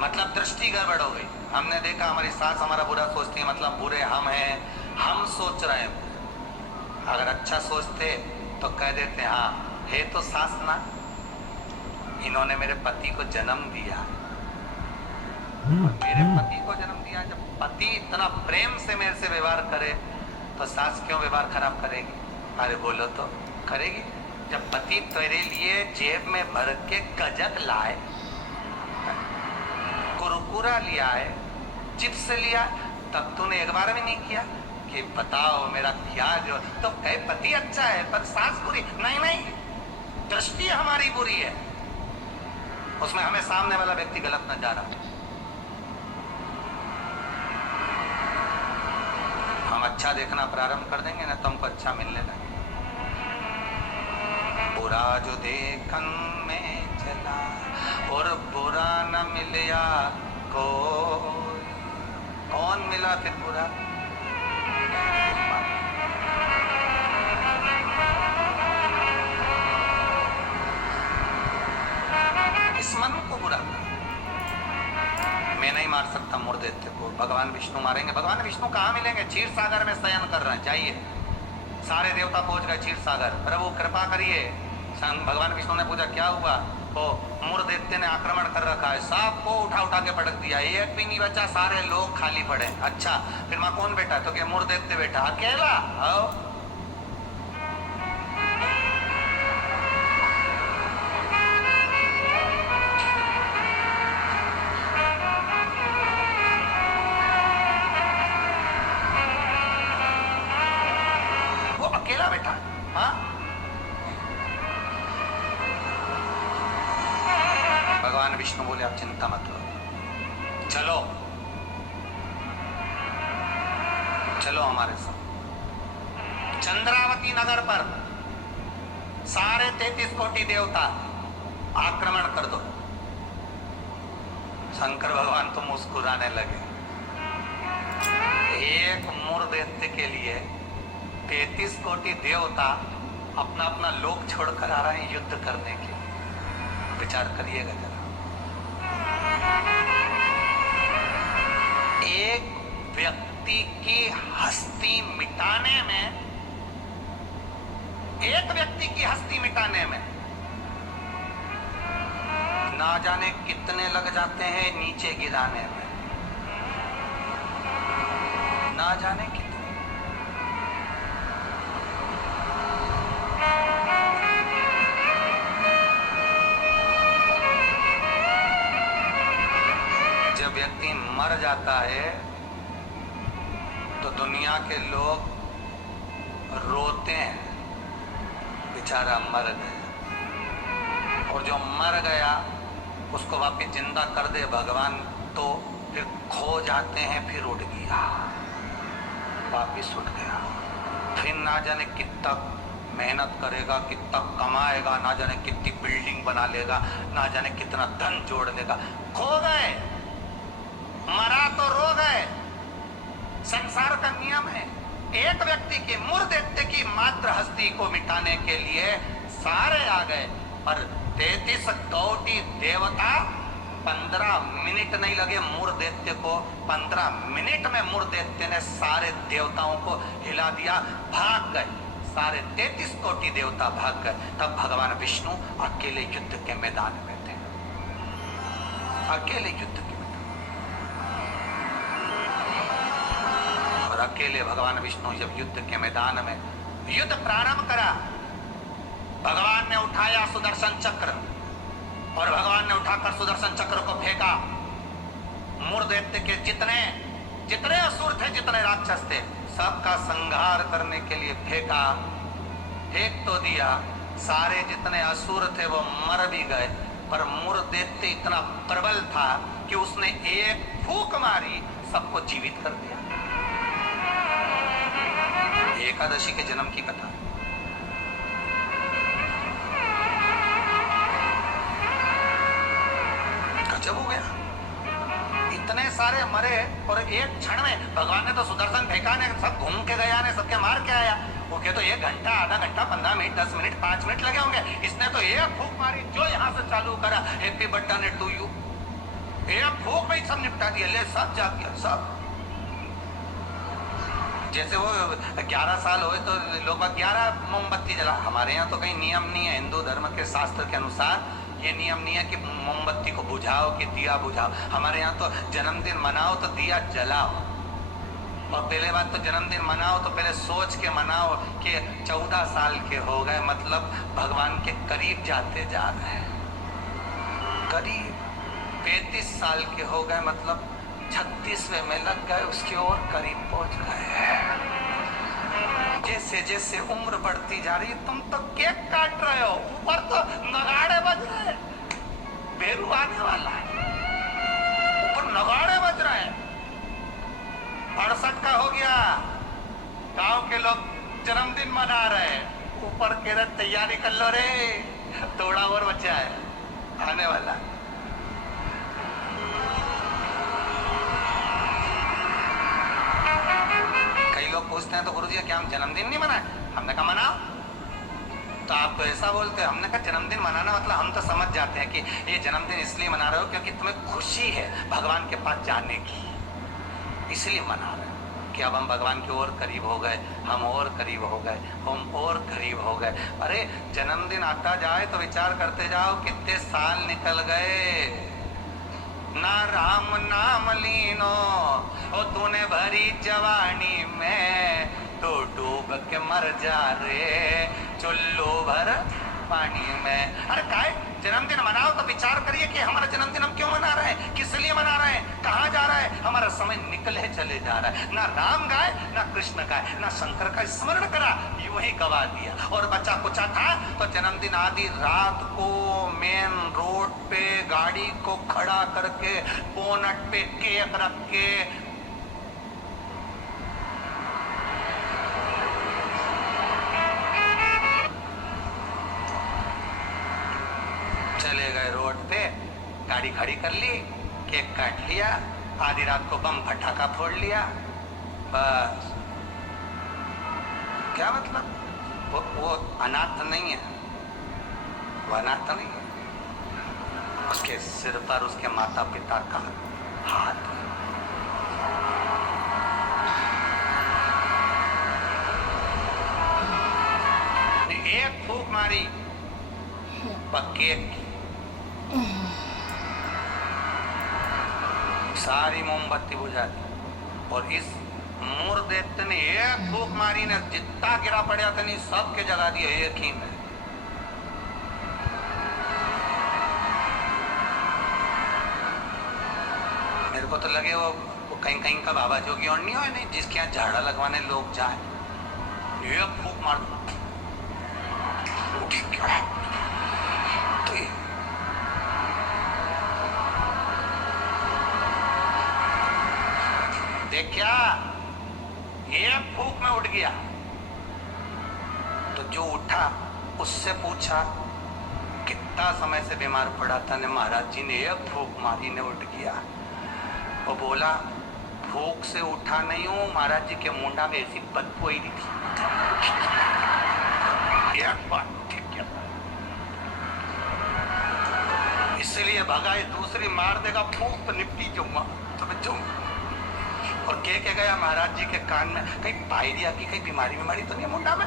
मतलब दृष्टि गड़बड़ हो गई। हमने देखा हमारी सास हमारा बुरा सोचती है, मतलब बुरे हम हैं, हम सोच रहे हैं। अगर अच्छा सोचते तो कह देते हाँ है तो सास ना, इन्होंने मेरे पति को जन्म दिया। मेरे पति को जन्म दिया। जब पति इतना प्रेम से मेरे से व्यवहार करे तो सास क्यों व्यवहार खराब करेगी? अरे बोलो तो करेगी। जब पति तेरे लिए जेब में भर के गजक लाए, कुरकुरा लिया है, चिप्स लिया, तब तूने एक बार भी नहीं किया कि बताओ मेरा क्या जो, तो कहे पति अच्छा है पर सास बुरी। नहीं नहीं, दृष्टि हमारी बुरी है, उसमें हमें सामने वाला व्यक्ति गलत न जा रहा। हम अच्छा देखना प्रारंभ कर देंगे ना तो हमको अच्छा मिलने लगे। बुरा जो देखन में चला और बुरा न मिला कोई, कौन मिला फिर बुरा? इस मन को बुरा कर। मैं नहीं मार सकता मुर्देत्य को, भगवान विष्णु मारेंगे। भगवान विष्णु कहाँ मिलेंगे? क्षीर सागर में शयन कर रहे हैं। जाइए, सारे देवता पहुंच गए क्षीर सागर। प्रभु कृपा करिए। भगवान विष्णु ने पूछा क्या हुआ? तो मुर्देत्य ने आक्रमण कर रखा है, सबको उठा उठा के पटक दिया, एक भी नहीं बचा, सारे लोग खाली पड़े। अच्छा फिर वहां कौन बैठा? तो क्या मुर्देत्य बैठा अकेला? आओ वो अकेला बैठा। हाँ, भगवान विष्णु बोले आप चिंता मत लो, चलो चलो हमारे साथ। चंद्रावती नगर पर सारे 33 कोटि देवता आक्रमण कर दो। शंकर भगवान तो मुस्कुराने लगे। एक मूर दैत्य के लिए 33 कोटि देवता अपना अपना लोक छोड़कर आ रहे हैं युद्ध करने के लिए। विचार करिएगा जरा। एक व्यक्ति की हस्ती मिटाने में, एक व्यक्ति की हस्ती मिटाने में ना जाने कितने लग जाते हैं नीचे गिराने में, ना जाने कितने। जब व्यक्ति मर जाता है तो दुनिया के लोग रोते हैं, बेचारा मर गया। और जो मर गया उसको वापिस जिंदा कर दे भगवान तो फिर खो जाते हैं, फिर उठ गया, वापिस उठ गया। फिर ना जाने कितना मेहनत करेगा, कितना कमाएगा, ना जाने कितनी बिल्डिंग बना लेगा, ना जाने कितना धन जोड़ लेगा। खो गए, मरा तो रो गए। संसार का नियम है। एक व्यक्ति की मूर दैत्य की मात्र हस्ती को मिटाने के लिए सारे आ गए, पर 33 कोटि देवता 15 मिनट नहीं लगे मूर दैत्य को। 15 मिनट में मूर दैत्य ने सारे देवताओं को हिला दिया, भाग गए। सारे 33 कोटि देवता भाग गए। तब भगवान विष्णु अकेले युद्ध के मैदान में थे, अकेले युद्ध के मैदान। और अकेले भगवान विष्णु जब युद्ध के मैदान में युद्ध प्रारंभ करा, भगवान ने उठाया सुदर्शन चक्र और भगवान ने उठाकर सुदर्शन चक्र को फेंका। मूर दैत्य के जितने असुर थे, जितने राक्षस थे, सबका संहार करने के लिए फेंका। फेंक तो दिया, सारे जितने असुर थे वो मर भी गए, पर मूर दैत्य इतना प्रबल था कि उसने एक फूंक मारी, सबको जीवित कर दिया। एकादशी के जन्म की कथा। गजब हो गया, इतने सारे मरे और एक क्षण में भगवान ने तो सुदर्शन फेंका ने, सब घूम के गया ने, सबके मार के आया। वो कहे तो 1 घंटा, आधा घंटा, 15 मिनट, 10 मिनट, 5 मिनट लगे होंगे। इसने तो एक फूंक मारी, जो यहाँ से चालू करा, हैप्पी बर्थडे टू यू, एक फूंक में ही सब निपटा दिया। ले सब जाग गया, सब। जैसे वो 11 साल हुए तो लोग 11 मोमबत्ती जला। हमारे यहाँ तो कहीं नियम नहीं है, हिंदू धर्म के शास्त्र के अनुसार ये नियम नहीं है कि मोमबत्ती को बुझाओ कि दिया बुझाओ। हमारे यहाँ तो जन्मदिन मनाओ तो दिया जलाओ। और पहले बात तो जन्मदिन मनाओ तो पहले सोच के मनाओ कि 14 साल के हो गए, मतलब भगवान के करीब जाते जा रहे हैं। करीब 35 साल के हो गए, मतलब 36वें में लग गए, उसकी ओर करीब पहुंच गए। जैसे जैसे उम्र बढ़ती जा रही, तुम तो केक काट रहे हो, ऊपर तो नगाड़े बज रहे हैं, बेरू आने वाला है, ऊपर नगाड़े बज रहे हैं। 68 का हो गया, गांव के लोग जन्मदिन मना रहे हैं, ऊपर कह रहे तैयारी कर लो रे, थोड़ा और बचा है, आने वाला। पूछते हैं तो गुरुजी क्या हम जन्मदिन नहीं मनाए? हमने कहा मनाओ। तो आप तो ऐसा बोलते हैं। हमने कहा जन्मदिन मनाना मतलब हम तो समझ जाते हैं कि ये जन्मदिन इसलिए मना रहे हो क्योंकि तुम्हें खुशी है भगवान के पास जाने की, इसलिए मना रहे हो कि अब हम भगवान की ओर करीब हो गए, हम और करीब हो गए, हम और करीब हो गए। अरे जन्मदिन आता जाए तो विचार करते जाओ कितने साल निकल गए। ना राम नाम लीनो ओ तूने भरी जवानी में, तो डूब के मर जा रे चुल्लू भर पानी में। अरे काय जन्मदिन मनाओ तो विचार करिए कि हमारा जन्मदिन हम क्यों मना रहे हैं, किस लिए मना रहे हैं, कहाँ जा रहा है, हमारा समय निकले चले जा रहा है। ना राम गाए, ना कृष्ण गाए, ना शंकर का स्मरण करा, यूं ही गवा दिया। और बच्चा कुचा था तो जन्मदिन आदि रात को मेन रोड पे गाड़ी को खड़ा करके बोनट पे केक रख के चले गए। रोड पे गाड़ी खड़ी कर ली, केक काट लिया, आधी रात को बम फटाका फोड़ लिया, बस। क्या मतलब? वो अनाथ नहीं है, वो अनाथ नहीं है। उसके सिर पर उसके माता पिता का हाथ है। एक फूंक मारी पक्के सारी मोमबत्ती बुझा दी, और इस मूर्देत्य ने एक फूंक मारी ने जितना गिरा पड़ा था नहीं सबके जगा दिया एक ही में। मेरे को तो लगे वो कहीं कहीं का बाबा जोगी और नहीं हो, नहीं जिसके यहाँ झाड़ा लगवाने लोग जाए, एक फूंक मार तो देख क्या एक फूंक में उठ गया। तो जो उठा उससे पूछा कितना समय से बीमार पड़ा था ने, महाराज जी ने एक फूंक मारी ने उठ गया। वो बोला फूंक से उठा नहीं हूं, महाराज जी के मुंडा में ऐसी बदबू आई थी। एक बात ठीक है, इसलिए भगाई, दूसरी मार देगा फूंक तो निपटी जाऊंगा, समझो। और के गया महाराज जी के कान में, कहीं पायरिया की कहीं बीमारी बीमारी तो नहीं है मुंडा में?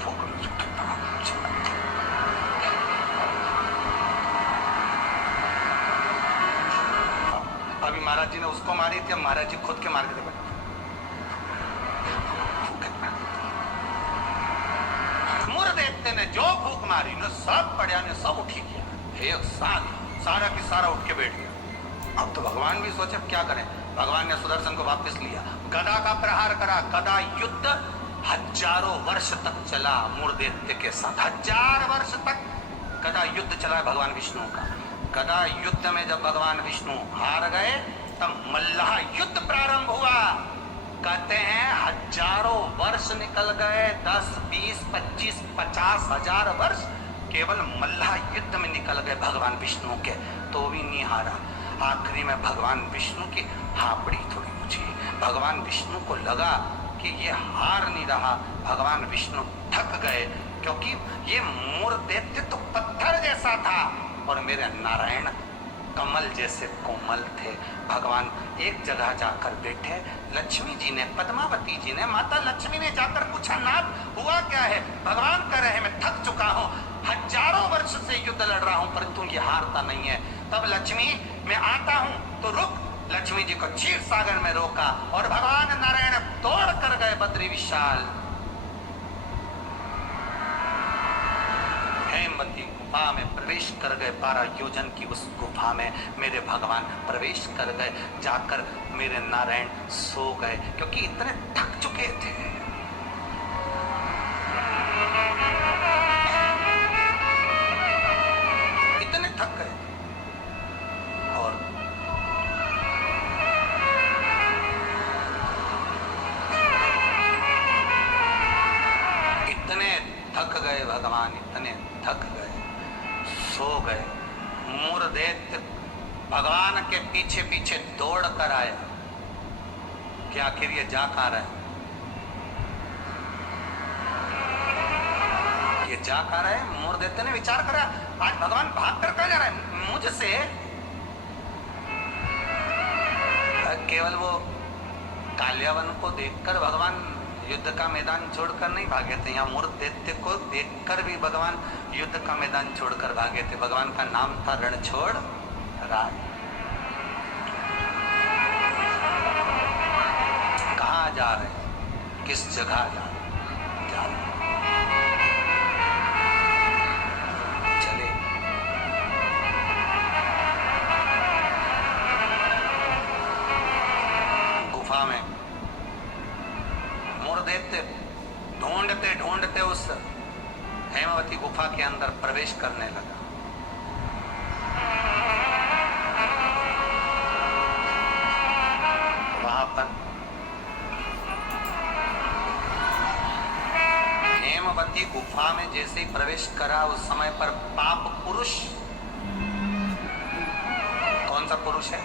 फूंक अभी महाराज जी ने उसको मारी थी, अब महाराज जी खुद के मार के देखो। मुर्देत्य ने जो फूंक मारी ने सब पड़िया ने सब उठी गया, एक साथ सारा की सारा उठ के बैठ गया। अब तो भगवान भी सोचे क्या करें। भगवान ने सुदर्शन को वापस लिया, गदा का प्रहार करा। गदा युद्ध हजारों वर्ष तक चला मुर्देत्य के साथ, 1000 वर्ष तक गदा युद्ध चला है भगवान विष्णु का। गदा युद्ध में जब भगवान विष्णु हार गए तब मल्लाह युद्ध प्रारंभ हुआ। कहते हैं हजारों वर्ष निकल गए, 10, 20, 25, 50 हजार वर्ष केवल मल्लाह युद्ध में निकल गए भगवान विष्णु के, तो भी नहीं हारा। आखिरी में भगवान विष्णु की हापड़ी थोड़ी ऊंची, भगवान विष्णु को लगा कि ये हार नहीं रहा। भगवान विष्णु थक गए, क्योंकि ये मूर्देत्य तो पत्थर जैसा था और मेरे नारायण कमल जैसे कोमल थे। भगवान एक जगह जाकर बैठे, लक्ष्मी जी ने, पद्मावती जी ने, माता लक्ष्मी ने जाकर पूछा, नाथ हुआ क्या है? भगवान कह रहे मैं थक चुका हूँ, हजारों वर्ष से युद्ध लड़ रहा हूँ परंतु ये हारता नहीं है। तब लक्ष्मी मैं आता हूँ तो रुक। लक्ष्मी जी को क्षीर सागर में रोका और भगवान नारायण दौड़ कर गए बद्री विशाल। हेमवती गुफा में प्रवेश कर गए, 12 योजन की उस गुफा में मेरे भगवान प्रवेश कर गए। जाकर मेरे नारायण सो गए, क्योंकि इतने थक चुके थे। इतने थक गए और इतने थक गए भगवान, इतने थक गए, सो गए। मूर्देत्य भगवान के पीछे पीछे दौड़ कर आया कि आखिर ये जा कहाँ रहे, ये जा कहाँ रहे। मूर्देत्य ने विचार करा, आज भगवान भाग कर कहाँ जा रहे हैं मुझसे। केवल वो काल्यावन को देखकर भगवान युद्ध का मैदान छोड़कर नहीं भागे थे, यहाँ मूर्देत्य को देखकर भी भगवान युद्ध का मैदान छोड़कर भागे थे। भगवान का नाम था रणछोड़ राज। कहाँ जा रहे, किस जगह जा रहे, चले। गुफा में मूर्देत्य ढूंढते ढूंढते उस हेमवती गुफा के अंदर प्रवेश करने लगा। वहां पर हेमवती गुफा में जैसे ही प्रवेश करा, उस समय पर पाप पुरुष सा पुरुष है?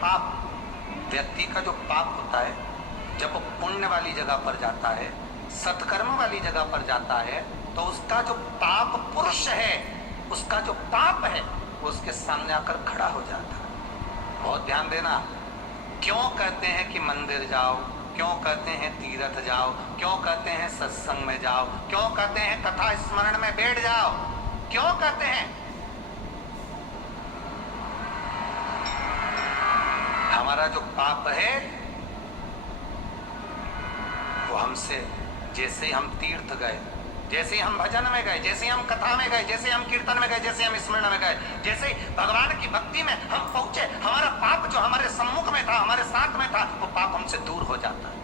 पाप। व्यक्ति का जो पाप होता है, जब वो पुण्य वाली जगह पर जाता है, सत्कर्म वाली जगह पर जाता है, तो उसका जो पाप पुरुष है, उसका जो पाप है, वो उसके सामने आकर खड़ा हो जाता है। बहुत ध्यान देना। क्यों कहते हैं कि मंदिर जाओ, क्यों कहते हैं तीर्थ जाओ, क्यों कहते हैं सत्संग में जाओ, क्यों कहते हैं कथा स्मरण में बैठ जाओ, क्यों कहते हैं? हमारा जो पाप है वो हमसे, जैसे हम तीर्थ गए, जैसे हम भजन में गए, जैसे हम कथा में गए, जैसे हम कीर्तन में गए, जैसे हम स्मरण में गए, जैसे भगवान की भक्ति में हम पहुंचे, हमारा पाप जो हमारे सम्मुख में था, हमारे साथ में था, वो पाप हमसे दूर हो जाता है।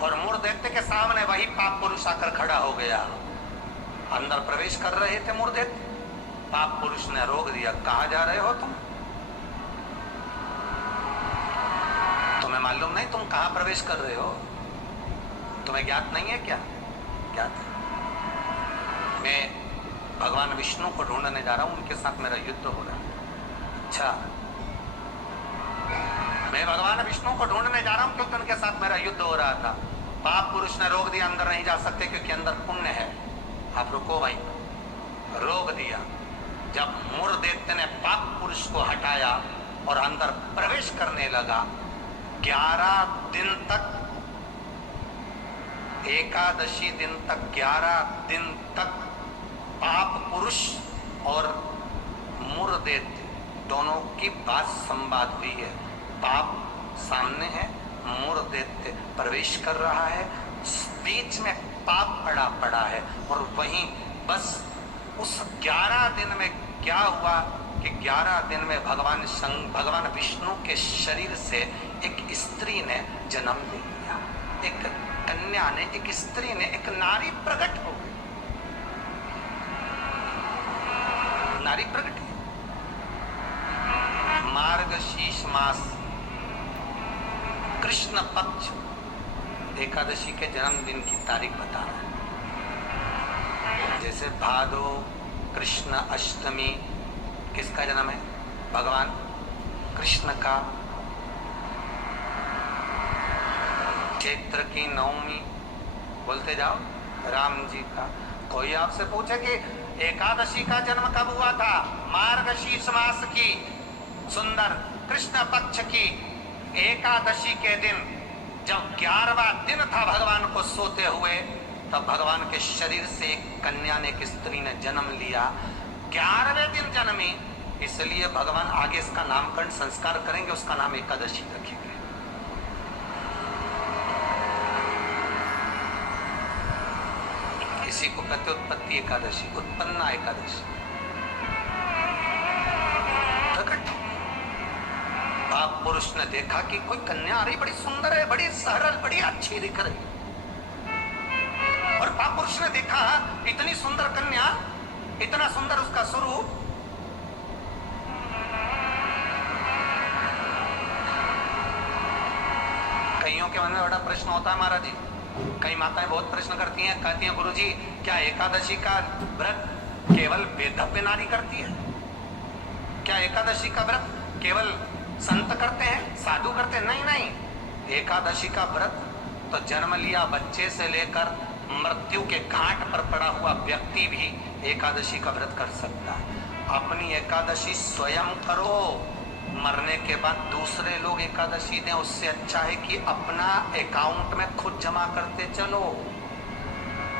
और मूर्धेत्य के सामने वही पाप पुरुष आकर खड़ा हो गया। अंदर प्रवेश कर रहे थे मूर्धेत्य, पाप पुरुष ने रोक दिया। कहां जा रहे हो तुम? तुम्हें मालूम नहीं तुम कहां प्रवेश कर रहे हो? तुम्हें ज्ञात नहीं है क्या? ज्ञात है। मैं भगवान विष्णु को ढूंढने जा रहा हूं, उनके साथ मेरा युद्ध हो रहा है। अच्छा, मैं भगवान विष्णु को ढूंढने जा रहा हूं क्योंकि उनके साथ मेरा युद्ध हो रहा था। पाप पुरुष ने रोक दिया, अंदर नहीं जा सकते क्योंकि अंदर पुण्य है। आप रुको भाई। रोक दिया। जब मूर्धेत्य ने पाप पुरुष को हटाया और अंदर प्रवेश करने लगा, 11 दिन तक, एकादशी दिन तक, 11 दिन तक पाप पुरुष और मूर्धेत्य दोनों की बात संवाद हुई है। पाप सामने है, मूर्धेत्य प्रवेश कर रहा है, बीच में पाप पड़ा है। और वहीं बस उस 11 दिन में क्या हुआ कि 11 दिन में भगवान विष्णु के शरीर से एक स्त्री ने जन्म ले लिया। एक कन्या ने, एक स्त्री ने, एक नारी प्रकट हो गई। नारी प्रकट है। मार्गशीर्ष मास कृष्ण पक्ष एकादशी के जन्मदिन की तारीख बता रहा है। जैसे भादो कृष्ण अष्टमी किसका जन्म है? भगवान कृष्ण का। चैत्र की नवमी बोलते जाओ, राम जी का। कोई आपसे पूछे कि एकादशी का जन्म कब हुआ था? मार्गशीर्ष मास की सुंदर कृष्ण पक्ष की एकादशी के दिन, जब 11वां दिन था भगवान को सोते हुए, तब भगवान के शरीर से एक कन्या ने, एक स्त्री ने जन्म लिया। 11वें दिन जन्मी, इसलिए भगवान आगे इसका नामकरण संस्कार करेंगे, उसका नाम एकादशी रखेंगे। इसी को कहते उत्पत्ति एकादशी, उत्पन्ना एकादशी। प्रकट पाप पुरुष ने देखा कि कोई कन्या आ रही, बड़ी सुंदर है, बड़ी सरल, बड़ी अच्छी दिख रही। और पाप पुरुष ने देखा इतनी सुंदर कन्या, इतना सुंदर उसका स्वरूप। कईयों के मन में बड़ा प्रश्न होता है महाराज जी, कई माताएं बहुत प्रश्न करती हैं, कहती हैं गुरुजी क्या एकादशी का व्रत केवल वेदव्य नारी करती है? क्या एकादशी का व्रत केवल संत करते हैं, साधु करते हैं? नहीं नहीं, एकादशी का व्रत तो जन्म लिया बच्चे से लेकर मृत्यु के घाट पर पड़ा हुआ व्यक्ति भी एकादशी का व्रत कर सकता है। अपनी एकादशी स्वयं करो, मरने के बाद दूसरे लोग एकादशी दें, उससे अच्छा है कि अपना अकाउंट में खुद जमा करते चलो।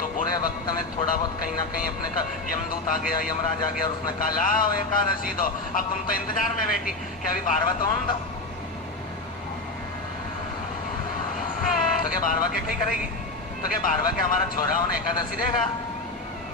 तो बुरे वक्त में थोड़ा बहुत कहीं ना कहीं अपने का यमदूत आ गया, यमराज आ गया और उसने कहा लाओ एकादशी दो। अब तुम तो इंतजार में बैठी कि अभी 12वां तो हम दो, तो क्या 12वां के कहीं करेगी? तो क्या 12वां के हमारा छोरा उन्हें एकादशी देगा?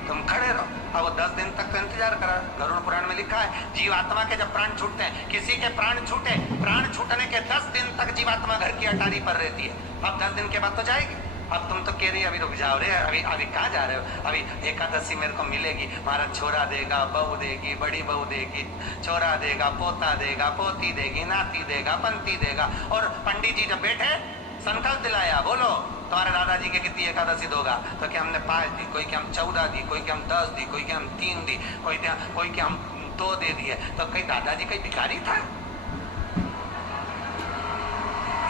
तुम खड़े रहो। अब वो 10 दिन तक तो इंतजार करा। गरुड़ पुराण में लिखा है जीवात्मा के जब प्राण छूटते हैं, किसी के प्राण छूटे, प्राण छूटने के 10 दिन तक जीवात्मा घर की अटारी पर रहती है। अब 10 दिन के बाद तो जाएगी। अब तुम तो कह रही अभी रुक जाओ रे, अभी कहाँ जा रहे हो? अभी एकादशी मेरे को मिलेगी, हमारा छोरा देगा, बहू देगी, बड़ी बहू देगी, छोरा देगा, पोता देगा, पोती देगी, नाती देगा, पंती देगा। और पंडित जी जब बैठे संकल्प दिलाया, बोलो तुम्हारे दादाजी के कितनी एकादशी दोगा? तो क्या हमने 5 दी, कोई क्या हम 14 दी, कोई क्या हम 10 दी, कोई क्या हम 3 दी, कोई क्या हम 2 दे दिए। तो कहीं दादाजी कहीं भिखारी था?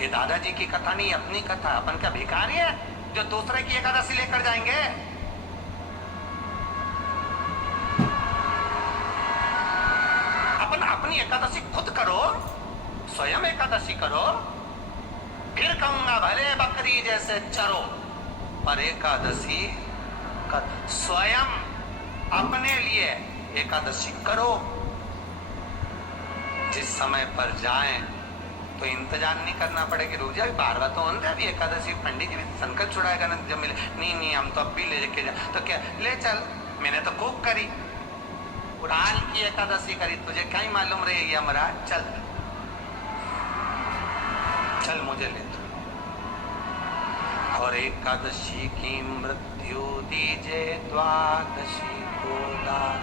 ये दादाजी की कथा नहीं, अपनी कथा। अपन क्या भिखारी है जो दूसरे की एकादशी लेकर जाएंगे? अपन अपनी एकादशी खुद करो, स्वयं एकादशी करो, फिर कहूंगा भले बकरी जैसे चरो, पर एकादशी कर। स्वयं अपने लिए एकादशी करो। जिस समय पर जाएं तो इंतजार नहीं करना पड़ेगा, रुक जाए बार बार तो होता अभी एकादशी, पंडित जी भी संकल्प छुड़ाएगा ना जब मिले। नहीं हम तो अब भी ले के जा, तो क्या ले चल, मैंने तो खूब करी, उड़ान की एकादशी करी, तुझे क्या ही मालूम रहेगी हमारा, चल चल मुझे ले। और एकादशी की मृत्यु दीजे द्वादशी को दान,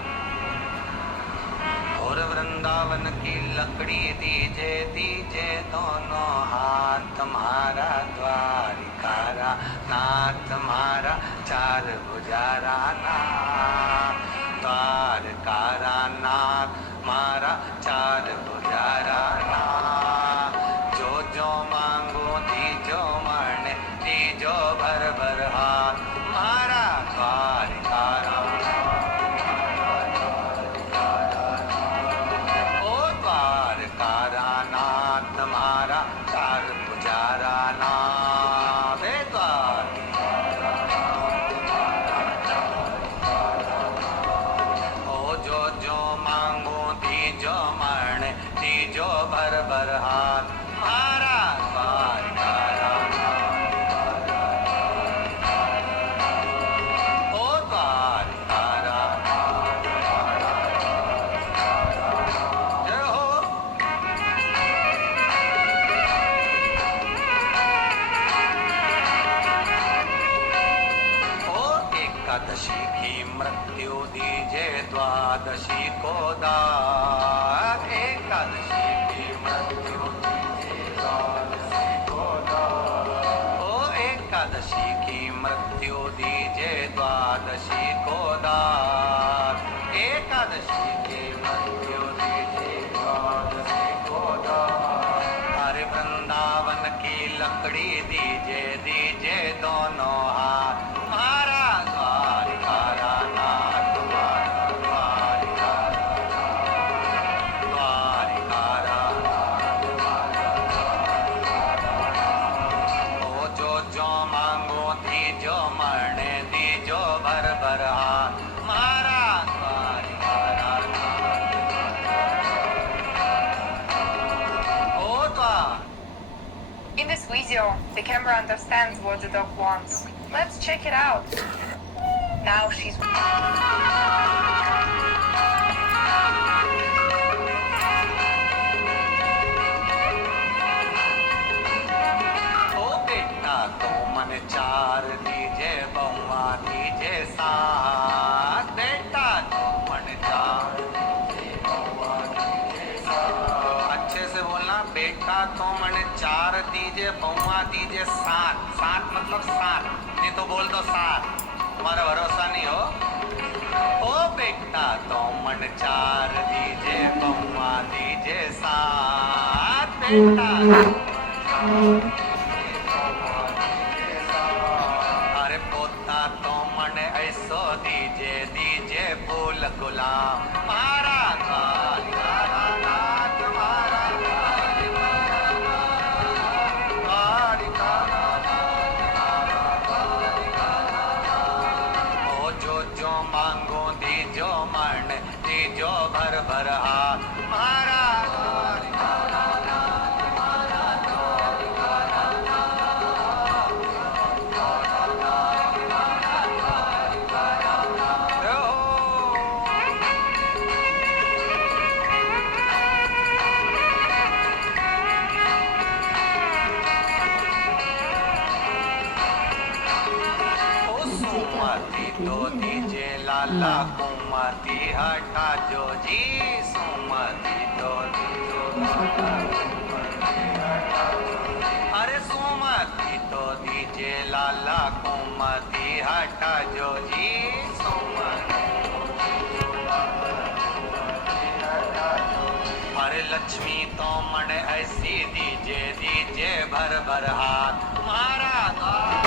और वृंदावन की लकड़ी दीजे दीजे दोनों हाथ, तुम्हारा द्वारिकारा नाथ, तुम्हारा 4 भुजारा नाथ, द्वारकारा नाथ मारा 4 भुजारा नाथ। जो जो मांगो दीजो मरने, दीजो भर भर हाथ, मारा द्वारिकारा तुम्हारा 4 भुजारा नाथ, ओ जो जो मांगो दीजो मरने, दीजो भर भर हाथ, मारा द्वारिकारा ओ द्वारिकारा जय हो। एकादशी की मृत्यु दीजे द्वादशी को दान, एकादशी की मृत्यु दीजे द्वादशी को दान, ओ एकादशी की मृत्यु दीजे द्वादशी को दान, एकादशी की मृत्यु दीजे द्वादशी को दान। हरे वृंदावन की लकड़ी दीजे दीजे दोनों हाथ, मारा द्वारिकारा नाथ, द्वारिकारा ओ जो जो मांगो दीजो मरने, दीजो भर भर हाथ, मारा द्वारिकारा ओ द्वार। In this video, the camera understands what the dog wants. Let's check it out. Now she's... ओ बेटा तो मन 4 दीजे, बहुआ दीजे 7, बेटा तो मन 4 दीजे, बहुआ दीजे 7। अच्छे से बोलना, बेटा तो मन 4 दीजे, बहुआ दीजे 7, 7 मतलब 7, नहीं तो बोल दो 7, तुम्हारा भरोसा नहीं हो। ओ बेटा तो मन 4 दीजे, बहुआ दीजे 7, बेटा अरे पोता तो मन ऐसो दीजे, दीजे फूल गुलाब, मारा द्वारिकारा नाथ, मारा द्वारिकारा नाथ। ओ जो जो मांगो दीजो मरने, दीजो भर भर हाथ, मारा द्वारिकारा नाथ, मारा द्वारिकारा नाथ। जय हो। ओ सुमति तो दीजे लाला, कुमति हटा जो जी, सुमति तो दीजो अरे सुमति तो दीजे लाला, कुमति हटा जो जी, सुमति अरे लक्ष्मी तो मन ऐसी दीजे दीजे भर भर हाथ तुम्हारा द्वार